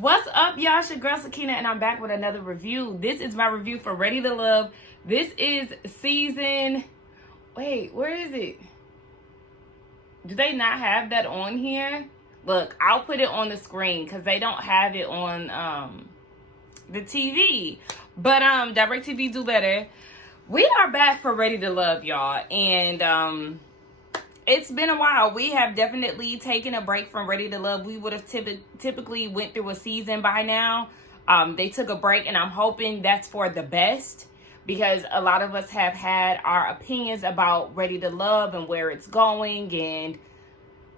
What's up, y'all? It's your girl Sakina, and I'm back with another review. This is my review for Ready to Love. This is season... Wait, where is it? Do they not have that on here? Look, I'll put it on the screen because they don't have it on the TV. But DirecTV do better. We are back for Ready to Love, y'all. And it's been a while. We have definitely taken a break from Ready to Love. We would have typically went through a season by now. They took a break, and I'm hoping that's for the best, because a lot of us have had our opinions about Ready to Love and where it's going, and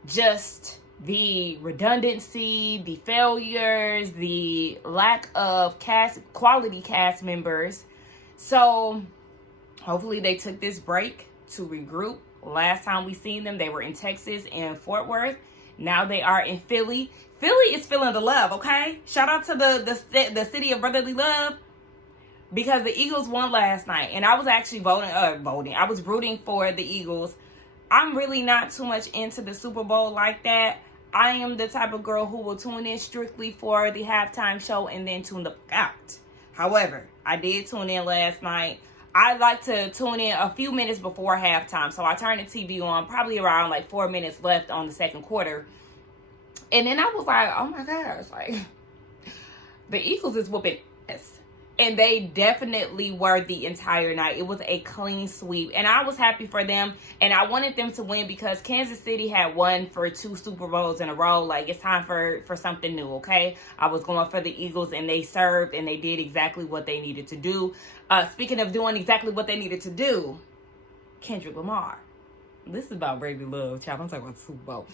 just the redundancy, the failures, the lack of quality cast members. So hopefully they took this break to regroup. Last time we seen them, they were in Texas and Fort Worth. Now they are in Philly. Philly is feeling the love, okay? Shout out to the city of brotherly love, because the Eagles won last night, and I was actually voting. I was rooting for the Eagles. I'm really not too much into the Super Bowl like that. I am the type of girl who will tune in strictly for the halftime show and then tune the fuck out. However, I did tune in last night. I like to tune in a few minutes before halftime. So I turned the TV on probably around like 4 minutes left on the second quarter. And then I was like, oh my gosh, like, the Eagles is whooping ass. And they definitely were the entire night. It was a clean sweep. And I was happy for them. And I wanted them to win because Kansas City had won for 2 Super Bowls in a row. Like, it's time for something new, okay? I was going for the Eagles, and they served, and they did exactly what they needed to do. Speaking of doing exactly what they needed to do, Kendrick Lamar. This is about Baby Love, child. I'm talking about the Super Bowl.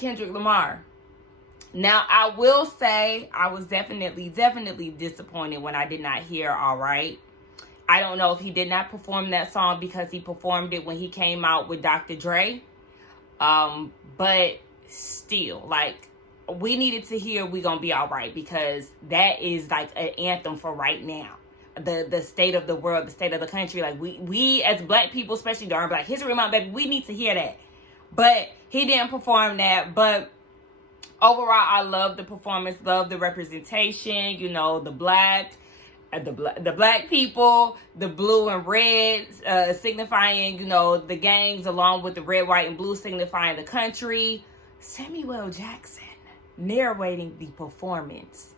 Kendrick Lamar. Now, I will say I was definitely disappointed when I did not hear All Right. I don't know if he did not perform that song because he performed it when he came out with Dr. Dre. But still, like, we needed to hear We Gonna Be All Right, because that is like an anthem for right now. The state of the world, the state of the country. Like, we as black people, especially during Black History Month, baby, we need to hear that. But he didn't perform that. But overall, I love the performance, love the representation, you know, the black people, the blue and red signifying, you know, the gangs, along with the red, white, and blue signifying the country. Samuel Jackson narrating the performance.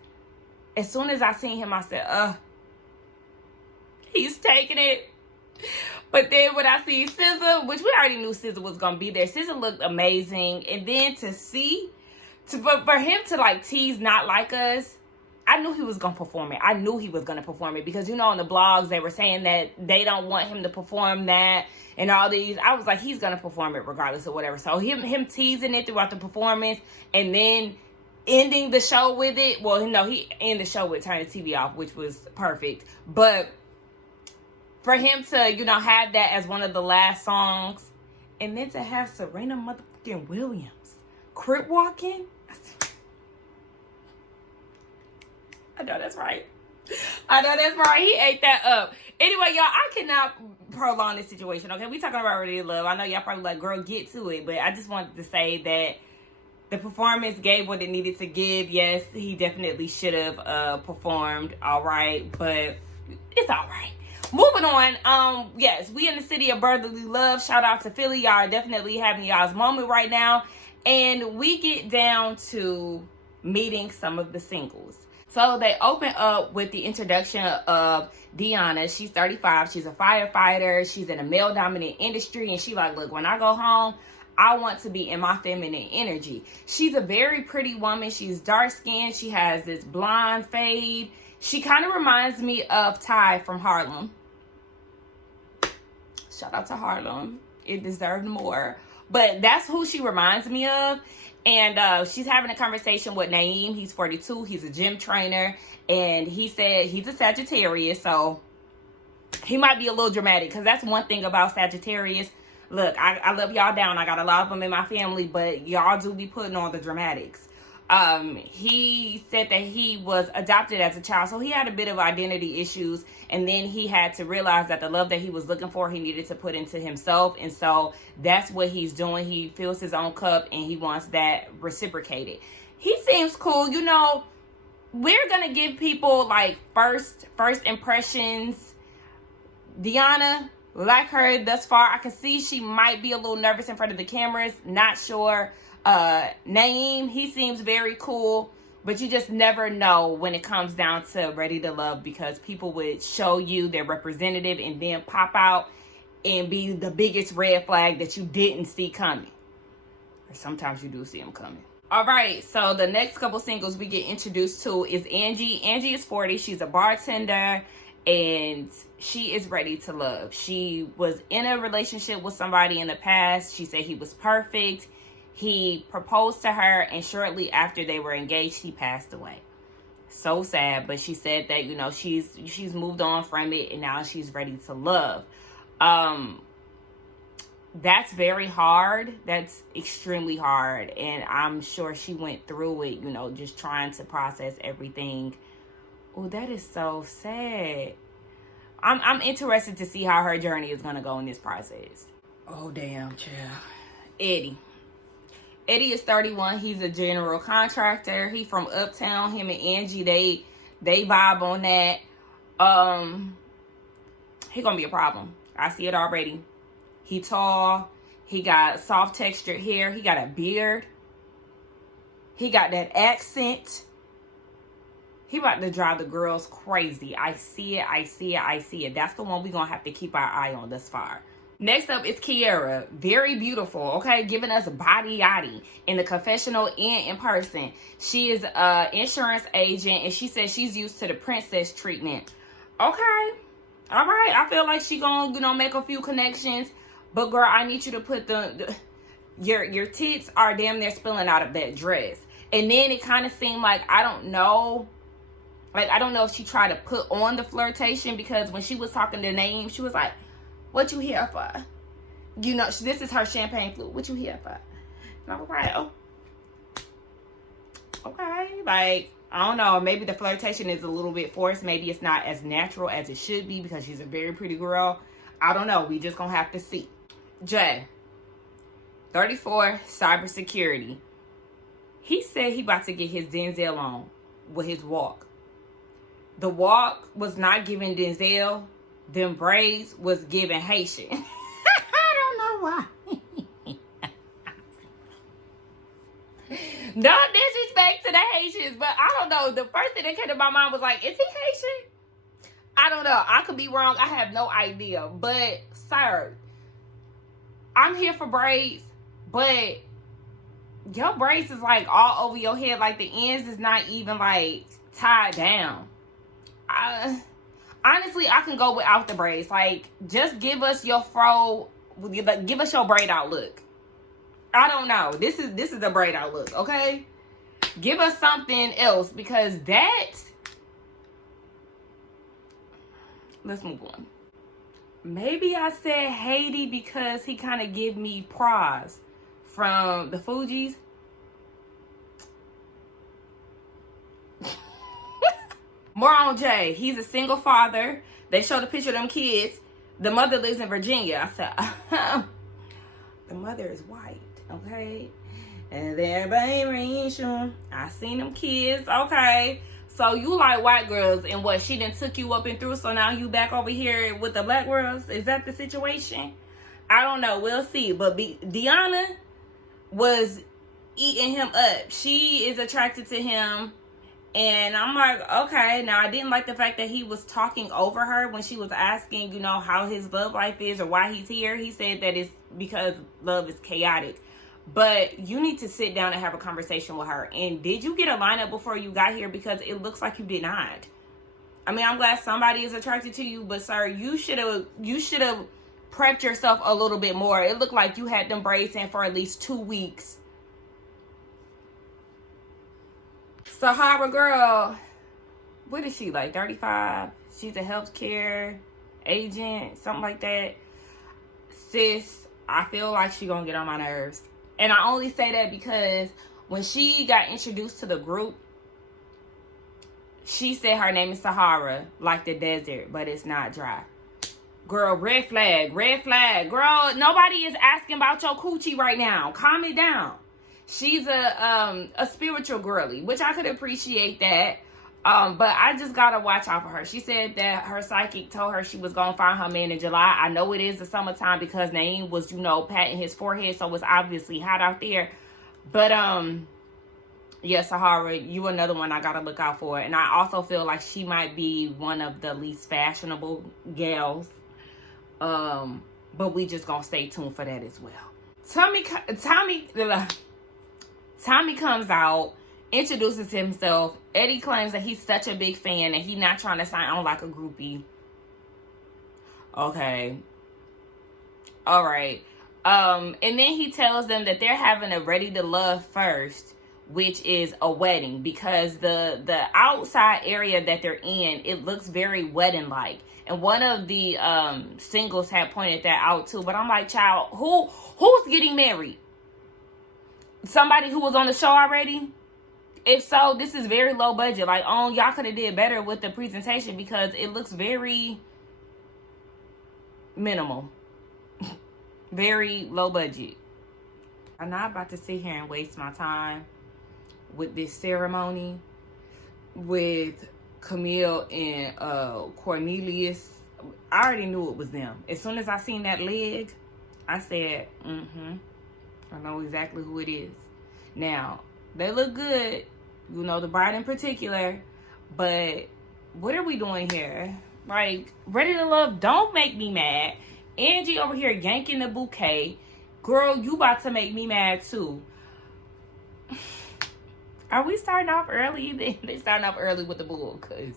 As soon as I seen him, I said, he's taking it. But then when I see SZA, which we already knew SZA was going to be there, SZA looked amazing. And then to see... for him to like tease Not Like Us, I knew he was going to perform it. I knew he was going to perform it because, you know, on the blogs, they were saying that they don't want him to perform that and all these. I was like, he's going to perform it regardless of whatever. So him teasing it throughout the performance and then ending the show with it. Well, no, he ended the show with Turn the TV Off, which was perfect. But for him to, you know, have that as one of the last songs, and then to have Serena motherfucking Williams crip walking. I know that's right. He ate that up. Anyway, y'all, I cannot prolong this situation, okay? We talking about Ready to Love. I know y'all probably like, girl, get to it. But I just wanted to say that the performance gave what it needed to give. Yes, he definitely should have performed all right. But it's all right. Moving on. Yes, we in the city of brotherly love. Shout out to Philly. Y'all are definitely having y'all's moment right now. And we get down to meeting some of the singles. So they open up with the introduction of Deanna. She's 35. She's a firefighter. She's in a male-dominant industry. And she like, look, when I go home, I want to be in my feminine energy. She's a very pretty woman. She's dark-skinned. She has this blonde fade. She kind of reminds me of Ty from Harlem. Shout out to Harlem. It deserved more. But that's who she reminds me of. And she's having a conversation with Naeem. He's 42. He's a gym trainer. And he said he's a Sagittarius. So he might be a little dramatic. Because that's one thing about Sagittarius. Look, I love y'all down. I got a lot of them in my family. But y'all do be putting on the dramatics. He said that he was adopted as a child. So he had a bit of identity issues. And then he had to realize that the love that he was looking for, he needed to put into himself. And so that's what he's doing. He fills his own cup and he wants that reciprocated. He seems cool. You know, we're gonna give people like first impressions. Deanna, like her thus far. I can see she might be a little nervous in front of the cameras. Not sure. Naeem, he seems very cool, but you just never know when it comes down to Ready to Love, because people would show you their representative and then pop out and be the biggest red flag that you didn't see coming. Or sometimes you do see them coming. All right, so the next couple singles we get introduced to is Angie. Angie is 40. She's a bartender, and she is ready to love. She was in a relationship with somebody in the past. She said he was perfect. He proposed to her, and shortly after they were engaged, he passed away. So sad, but she said that, you know, she's moved on from it, and now she's ready to love. That's very hard. That's extremely hard. And I'm sure she went through it, you know, just trying to process everything. Oh, that is so sad. I'm interested to see how her journey is going to go in this process. Oh, damn, child. Eddie is 31. He's a general contractor. He from Uptown. Him and Angie, they vibe on that. He gonna be a problem. I see it already. He tall. He got soft textured hair. He got a beard. He got that accent. He about to drive the girls crazy. I see it. That's the one we're going to have to keep our eye on thus far. Next up is Kiara. Very beautiful, okay? Giving us body yaddy in the confessional and in person. She is an insurance agent, and she says she's used to the princess treatment. Okay. All right. I feel like she going to, you know, make a few connections. But, girl, I need you to put your tits are damn near spilling out of that dress. And then it kind of seemed like, I don't know if she tried to put on the flirtation, because when she was talking to Naeem, she was like, what you here for? You know, this is her champagne flute. What you here for? And I was like, oh, okay. Like, I don't know. Maybe the flirtation is a little bit forced. Maybe it's not as natural as it should be, because she's a very pretty girl. I don't know. We just going to have to see. Jay, 34, cybersecurity. He said he about to get his Denzel on with his walk. The walk was not giving Denzel. Them braids was giving Haitian. I don't know why. No disrespect to the Haitians, but I don't know. The first thing that came to my mind was like, is he Haitian? I don't know. I could be wrong. I have no idea. But, sir, I'm here for braids, but your braids is like all over your head. Like the ends is not even like tied down. Honestly, I can go without the braids. Like, just give us your fro, give us your braid out look. I don't know. This is a braid out look, okay? Give us something else, because that. Let's move on. Maybe I said Haiti because he kind of give me Praz from the Fugees. More on Jay. He's a single father. They showed a picture of them kids. The mother lives in Virginia. I said, the mother is white, okay? And they're biracial. I seen them kids, okay? So you like white girls, and what, she done took you up and through, so now you back over here with the black girls? Is that the situation? I don't know. We'll see. But Deanna was eating him up. She is attracted to him. And I'm like, okay. Now, I didn't like the fact that he was talking over her when she was asking, you know, how his love life is or why he's here. He said that it's because love is chaotic. But you need to sit down and have a conversation with her. And did you get a lineup before you got here? Because it looks like you did not. I mean, I'm glad somebody is attracted to you, but sir, you should have prepped yourself a little bit more. It looked like you had them braids in for at least 2 weeks. Sahara girl, what is she, like 35? She's a healthcare agent, something like that. Sis, I feel like she gonna get on my nerves. And I only say that because when she got introduced to the group, she said her name is Sahara, like the desert, but it's not dry. Girl, red flag, red flag. Girl, nobody is asking about your coochie right now. Calm it down. She's a spiritual girly, which I could appreciate that. But I just gotta watch out for her. She said that her psychic told her she was gonna find her man in July. I know it is the summertime because Naeem was, patting his forehead, so it's obviously hot out there. But yeah, Sahara, you another one I gotta look out for. And I also feel like she might be one of the least fashionable gals. But we just gonna stay tuned for that as well. Tommy comes out, introduces himself. Eddie claims that he's such a big fan and he's not trying to sign on like a groupie. Okay. All right. And then he tells them that they're having a ready to love first, which is a wedding, because the outside area that they're in, it looks very wedding like. And one of the singles had pointed that out too. But I'm like, child, who's getting married? Somebody who was on the show already? If so, this is very low budget. Like, y'all could have did better with the presentation because it looks very minimal. Very low budget. I'm not about to sit here and waste my time with this ceremony with Camille and Cornelius. I already knew it was them. As soon as I seen that leg, I said, I know exactly who it is. Now, they look good, the bride in particular, but what are we doing here? Like, ready to love, don't make me mad. Angie over here yanking the bouquet. Girl, you about to make me mad too. Are we starting off early? They starting off early with the bull, because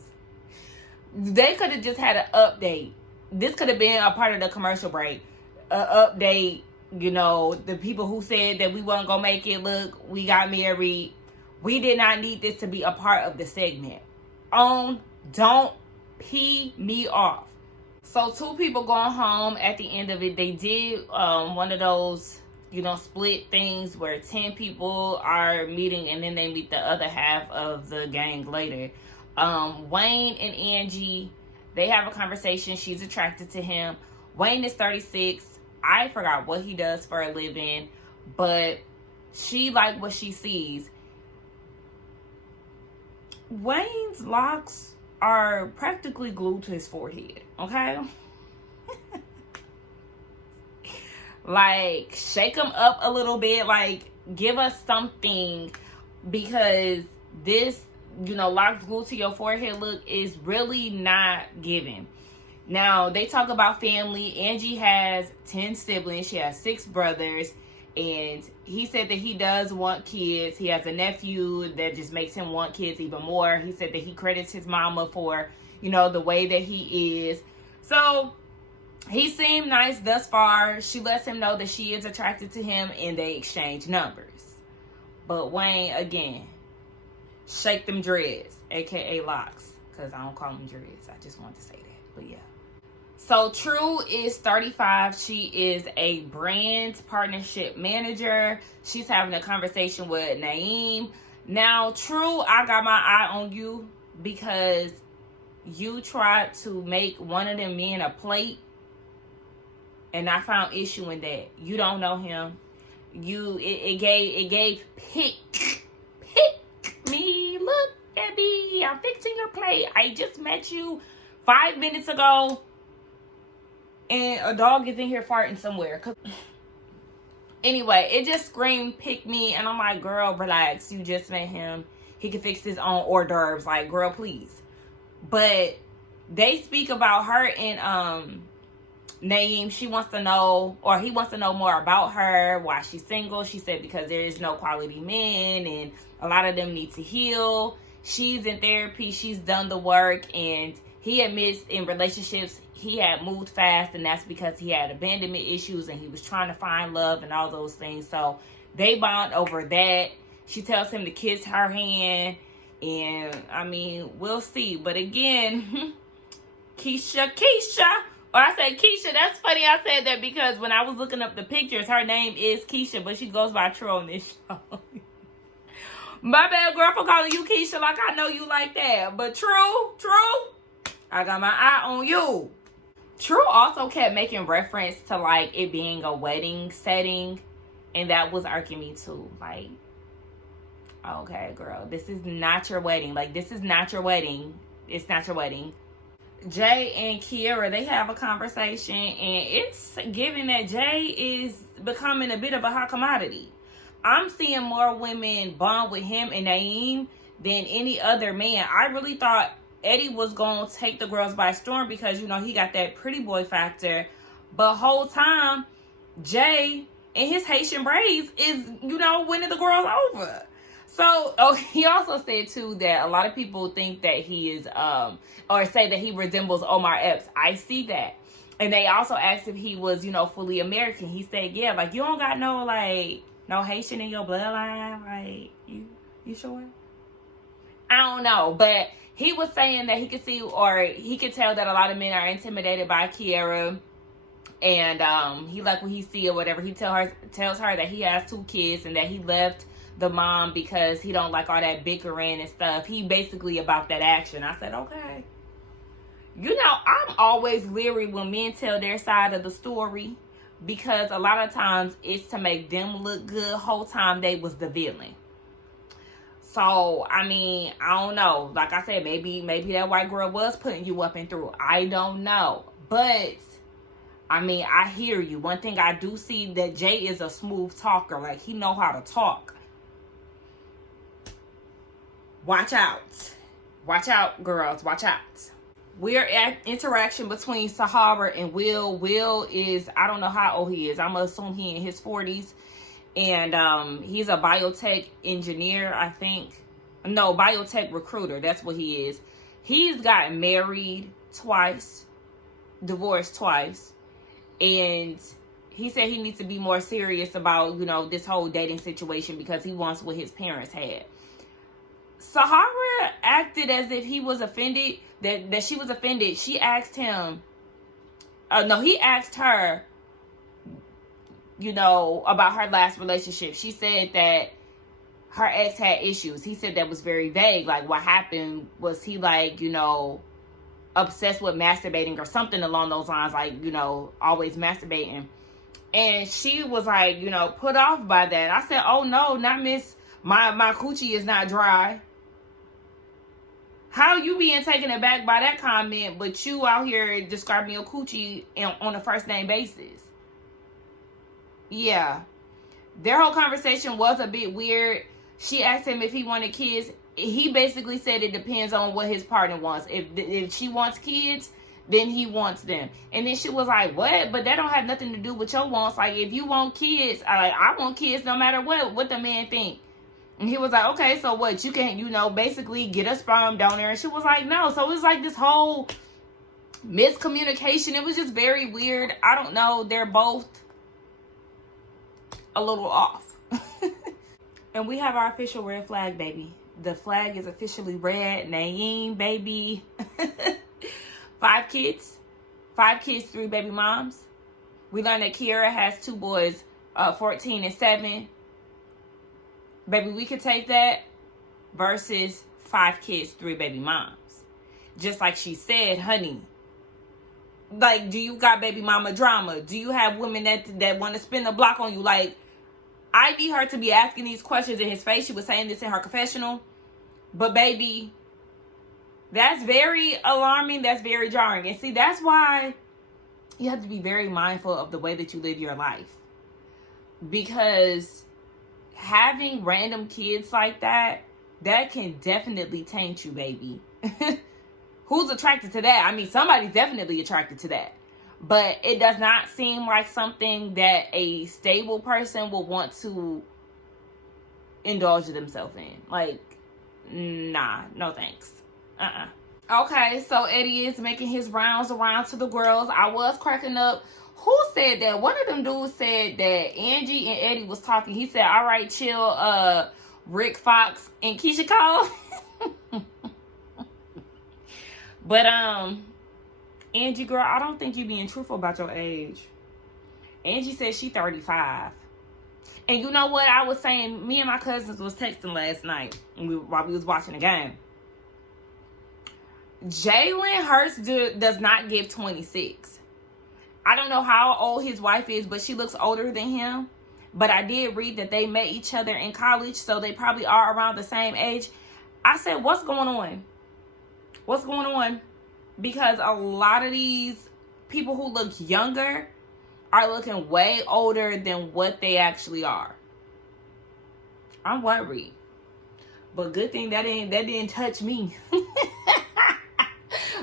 they could have just had an update. This could have been a part of the commercial break. An update, the people who said that we weren't going to make it, look, we got married. We did not need this to be a part of the segment. Don't pee me off. So 2 people going home at the end of it. They did one of those, split things where 10 people are meeting and then they meet the other half of the gang later. Wayne and Angie, they have a conversation. She's attracted to him. Wayne is 36. I forgot what he does for a living, but she liked what she sees. Wayne's locks are practically glued to his forehead, okay? Like, shake them up a little bit, like, give us something, because this, locks glued to your forehead look is really not giving. Now, they talk about family. Angie has 10 siblings. She has 6 brothers. And he said that he does want kids. He has a nephew that just makes him want kids even more. He said that he credits his mama for, the way that he is. So he seemed nice thus far. She lets him know that she is attracted to him and they exchange numbers. But Wayne, again, shake them dreads, aka locks. Because I don't call them dreads. I just want to say that. But yeah. So True is 35. She is a brand partnership manager. She's having a conversation with Naeem. Now, True, I got my eye on you because you tried to make one of them men a plate, and I found issue in that. You don't know him. It gave pick me. Look at me. I'm fixing your plate. I just met you 5 minutes ago. And a dog is in here farting somewhere. Anyway, it just screamed, pick me. And I'm like, girl, relax. You just met him. He can fix his own hors d'oeuvres. Like, girl, please. But they speak about her and Naeem. She wants to know, or he wants to know more about her. Why she's single. She said because there is no quality men. And a lot of them need to heal. She's in therapy. She's done the work. And he admits in relationships he had moved fast, and that's because he had abandonment issues and he was trying to find love and all those things. So they bond over that. She tells him to kiss her hand, and I mean, we'll see. But again, Keisha, or I said Keisha. That's funny I said that because when I was looking up the pictures, her name is Keisha, but she goes by True on this show. My bad, girl, for calling you Keisha like I know you like that. But True, I got my eye on you. True also kept making reference to, like, it being a wedding setting, and that was irking me too. Like, Okay, girl, this is not your wedding. Like, this is not your wedding. It's not your wedding. Jay and Kiera, they have a conversation, and it's given that Jay is becoming a bit of a hot commodity. I'm seeing more women bond with him and Naeem than any other man. I really thought Eddie was going to take the girls by storm because, you know, he got that pretty boy factor. But whole time, Jay and his Haitian braids is, you know, winning the girls over. So, he also said, too, that a lot of people think that he is, or say that he resembles Omar Epps. I see that. And they also asked if he was, you know, fully American. He said, yeah, like, you don't got no, like, no Haitian in your bloodline. Like, you sure? I don't know. But he was saying that he could see, or he could tell that a lot of men are intimidated by Kiera. And he like when he see or whatever, he tells her that he has 2 kids and that he left the mom because he don't like all that bickering and stuff. He basically about that action. I said, okay. You know, I'm always leery when men tell their side of the story because a lot of times it's to make them look good. Whole time they was the villain. So, I mean, I don't know. Like I said, maybe that white girl was putting you up and through. I don't know. But, I mean, I hear you. One thing I do see that Jay is a smooth talker. Like, he know how to talk. Watch out. Watch out, girls. Watch out. We're at interaction between Sahara and Will. Will is, I don't know how old he is. I'm going to assume he in his 40s. And he's a biotech engineer, I think. No, biotech recruiter. That's what he is. He's gotten married twice. Divorced twice. And he said he needs to be more serious about, you know, this whole dating situation because he wants what his parents had. Sahara acted as if he was offended, that she was offended. She asked him, he asked her, you know, about her last relationship. She said that her ex had issues. He said that was very vague. Like, what happened? Was he, like, you know, obsessed with masturbating or something along those lines? Like, you know, always masturbating. And she was, like, you know, put off by that. I said, oh, no, not miss. My coochie is not dry. How you being taken aback by that comment, but you out here describing your coochie on a first name basis? Yeah. Their whole conversation was a bit weird. She asked him if he wanted kids. He basically said it depends on what his partner wants. If she wants kids, then he wants them. And then she was like, what? But that don't have nothing to do with your wants. Like, if you want kids, I want kids no matter what the man think. And he was like, okay, so what? You can, you know, basically get a sperm donor. And she was like, no. So it was like this whole miscommunication. It was just very weird. I don't know. They're both a little off. And we have our official red flag, baby. The flag is officially red. Naeem, baby. 5 kids. 5 kids, 3 baby moms. We learned that Kiera has 2 boys, 14 and 7. Baby, we could take that versus 5 kids, 3 baby moms. Just like she said, honey. Like, do you got baby mama drama? Do you have women that want to spin the block on you? Like, I need her to be asking these questions in his face. She was saying this in her confessional. But, baby, that's very alarming. That's very jarring. And see, that's why you have to be very mindful of the way that you live your life. Because having random kids like that can definitely taint you, baby. Who's attracted to that? I mean, somebody's definitely attracted to that. But it does not seem like something that a stable person will want to indulge themselves in. Like, nah, no thanks. Okay, so Eddie is making his rounds around to the girls. I was cracking up. Who said that? One of them dudes said that Angie and Eddie was talking. He said, all right, chill, Rick Fox and Keisha Cole. But, Angie, girl, I don't think you being truthful about your age. Angie said she 35. And you know what? I was saying, me and my cousins was texting last night while we was watching the game. Jalen Hurts does not give 26. I don't know how old his wife is, but she looks older than him. but I did read that they met each other in college, so they probably are around the same age. I said, what's going on? What's going on? Because a lot of these people who look younger are looking way older than what they actually are. I'm worried. But good thing that didn't touch me.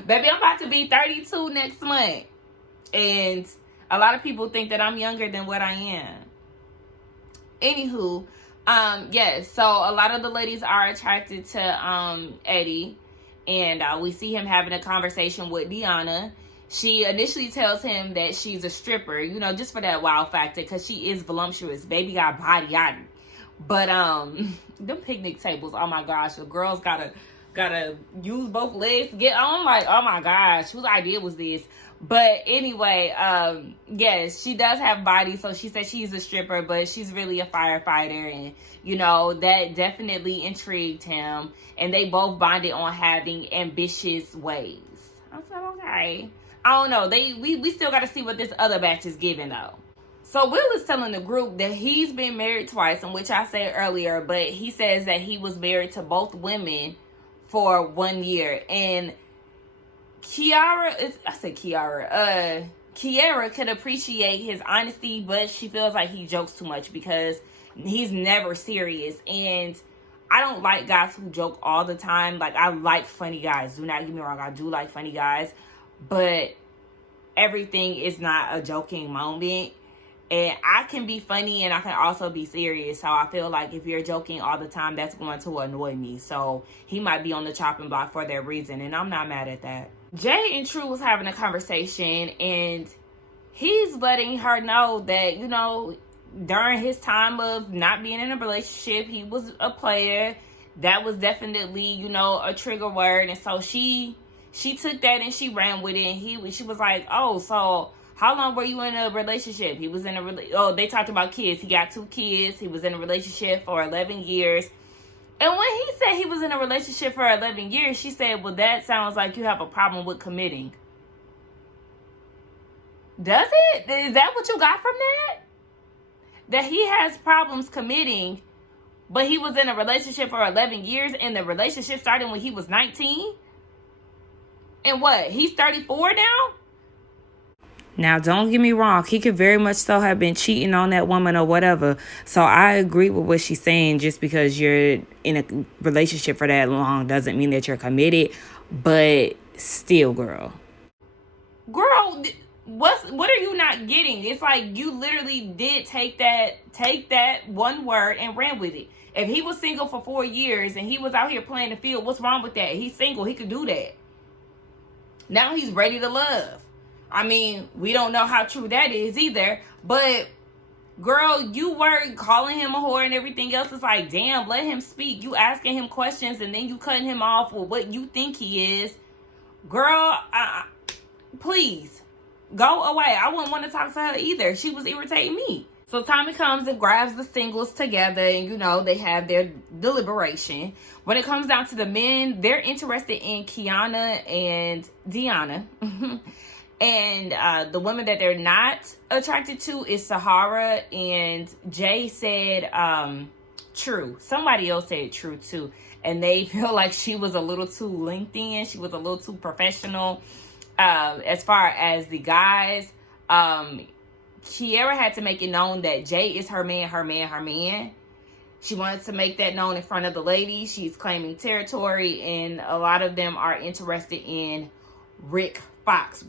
Baby, I'm about to be 32 next month. And a lot of people think that I'm younger than what I am. Anywho, yes, so a lot of the ladies are attracted to Eddie. And we see him having a conversation with Deanna. She initially tells him that she's a stripper, you know, just for that wow factor, because she is voluptuous. Baby got body yada. But them picnic tables, oh my gosh, the girls gotta use both legs to get on. Like, oh my gosh, whose idea was this? But anyway, yes, she does have body, so she said she's a stripper, but she's really a firefighter, and you know, that definitely intrigued him, and they both bonded on having ambitious ways. I said, okay. I don't know. We still got to see what this other batch is giving, though. So Will is telling the group that he's been married twice, in which I said earlier, but he says that he was married to both women for 1 year. And Kiara could appreciate his honesty, but she feels like he jokes too much because he's never serious. And I don't like guys who joke all the time. Like, I like funny guys. Do not get me wrong. I do like funny guys. But everything is not a joking moment. And I can be funny and I can also be serious. So I feel like if you're joking all the time, that's going to annoy me. So he might be on the chopping block for that reason. And I'm not mad at that. Jay and True was having a conversation. And he's letting her know that, you know, during his time of not being in a relationship, he was a player. That was definitely, you know, a trigger word. And so she took that and she ran with it. And she was like, oh, so how long were you in a relationship? He was in they talked about kids. He got 2 kids. He was in a relationship for 11 years. And when he said he was in a relationship for 11 years, she said, well, that sounds like you have a problem with committing. Does it? Is that what you got from that? That he has problems committing, but he was in a relationship for 11 years and the relationship started when he was 19? And what? He's 34 now? Now, don't get me wrong. He could very much so have been cheating on that woman or whatever. So I agree with what she's saying. Just because you're in a relationship for that long doesn't mean that you're committed. But still, girl, what are you not getting? It's like you literally did take that one word and ran with it. If he was single for 4 years and he was out here playing the field, what's wrong with that? He's single. He could do that. Now he's ready to love. I mean, we don't know how true that is either. But, girl, you were calling him a whore and everything else. It's like, damn, let him speak. You asking him questions and then you cutting him off with what you think he is. Girl, please, go away. I wouldn't want to talk to her either. She was irritating me. So Tommy comes and grabs the singles together and, you know, they have their deliberation. When it comes down to the men, they're interested in Kiana and Deanna. And the women that they're not attracted to is Sahara, and Jay said True. Somebody else said True too. And they feel like she was a little too linked in. She was a little too professional. As far as the guys, Kiera had to make it known that Jay is her man. She wanted to make that known in front of the ladies. She's claiming territory, and a lot of them are interested in Rick Fox,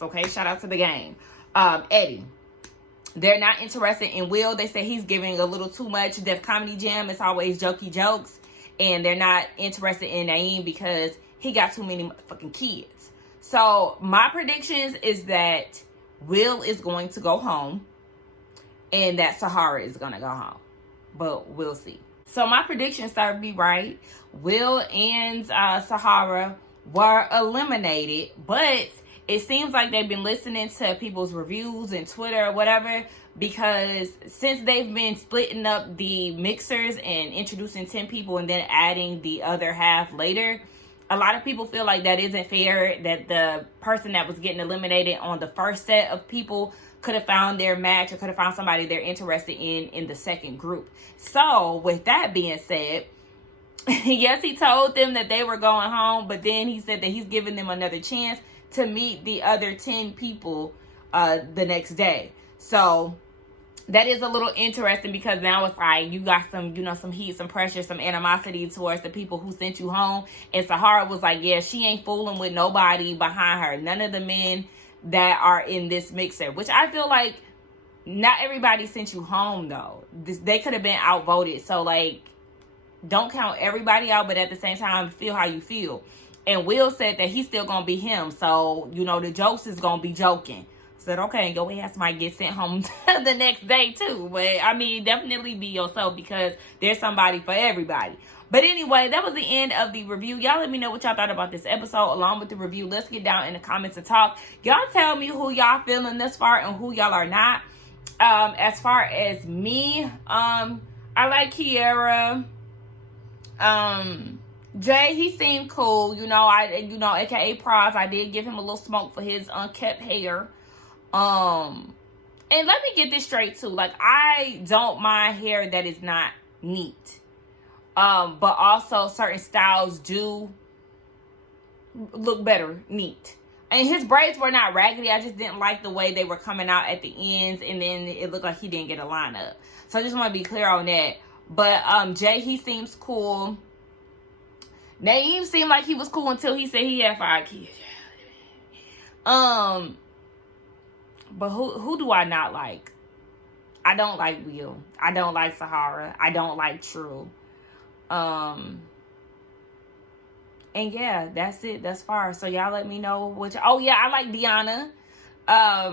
okay? Shout out to the game. Eddie. They're not interested in Will. They say he's giving a little too much. Def Comedy Jam is always jokey jokes. And they're not interested in Naeem because he got too many fucking kids. So my predictions is that Will is going to go home and that Sahara is going to go home. But we'll see. So my predictions started to be right. Will and Sahara were eliminated, but it seems like they've been listening to people's reviews and Twitter or whatever, because since they've been splitting up the mixers and introducing 10 people and then adding the other half later, a lot of people feel like that isn't fair, that the person that was getting eliminated on the first set of people could have found their match or could have found somebody they're interested in the second group. So with that being said, yes, he told them that they were going home, but then he said that he's giving them another chance to meet the other 10 people the next day. So that is a little interesting, because now it's like you got some, some heat, some pressure, some animosity towards the people who sent you home. And Sahara was like, yeah, she ain't fooling with nobody behind her. None of the men that are in this mixer, which I feel like not everybody sent you home, though. They could have been outvoted. So, like, don't count everybody out, but at the same time, feel how you feel. And Will said that he's still going to be him. So, the jokes is going to be joking. Said, okay, go ahead, somebody get sent home the next day too. But I mean, definitely be yourself, because there's somebody for everybody. But anyway, that was the end of the review. Y'all let me know what y'all thought about this episode along with the review. Let's get down in the comments and talk. Y'all tell me who y'all feeling this far and who y'all are not. As far as me, I like Kiera. Jay, he seemed cool. AKA Proz. I did give him a little smoke for his unkept hair. And let me get this straight too. Like, I don't mind hair that is not neat. But also certain styles do look better neat. And his braids were not raggedy. I just didn't like the way they were coming out at the ends, and then it looked like he didn't get a lineup. So I just want to be clear on that. But Jay, he seems cool. Naeem seemed like he was cool until he said he had 5 kids. But who do I not like? I don't like Will. I don't like Sahara. I don't like True. And yeah, that's it. That's far. So y'all let me know which. Oh yeah, I like Deanna. I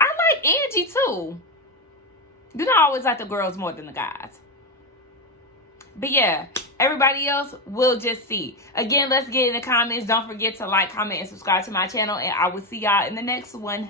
like Angie too. You don't always like the girls more than the guys. But yeah, everybody else, we'll just see. Again, let's get in the comments. Don't forget to like, comment, and subscribe to my channel. And I will see y'all in the next one.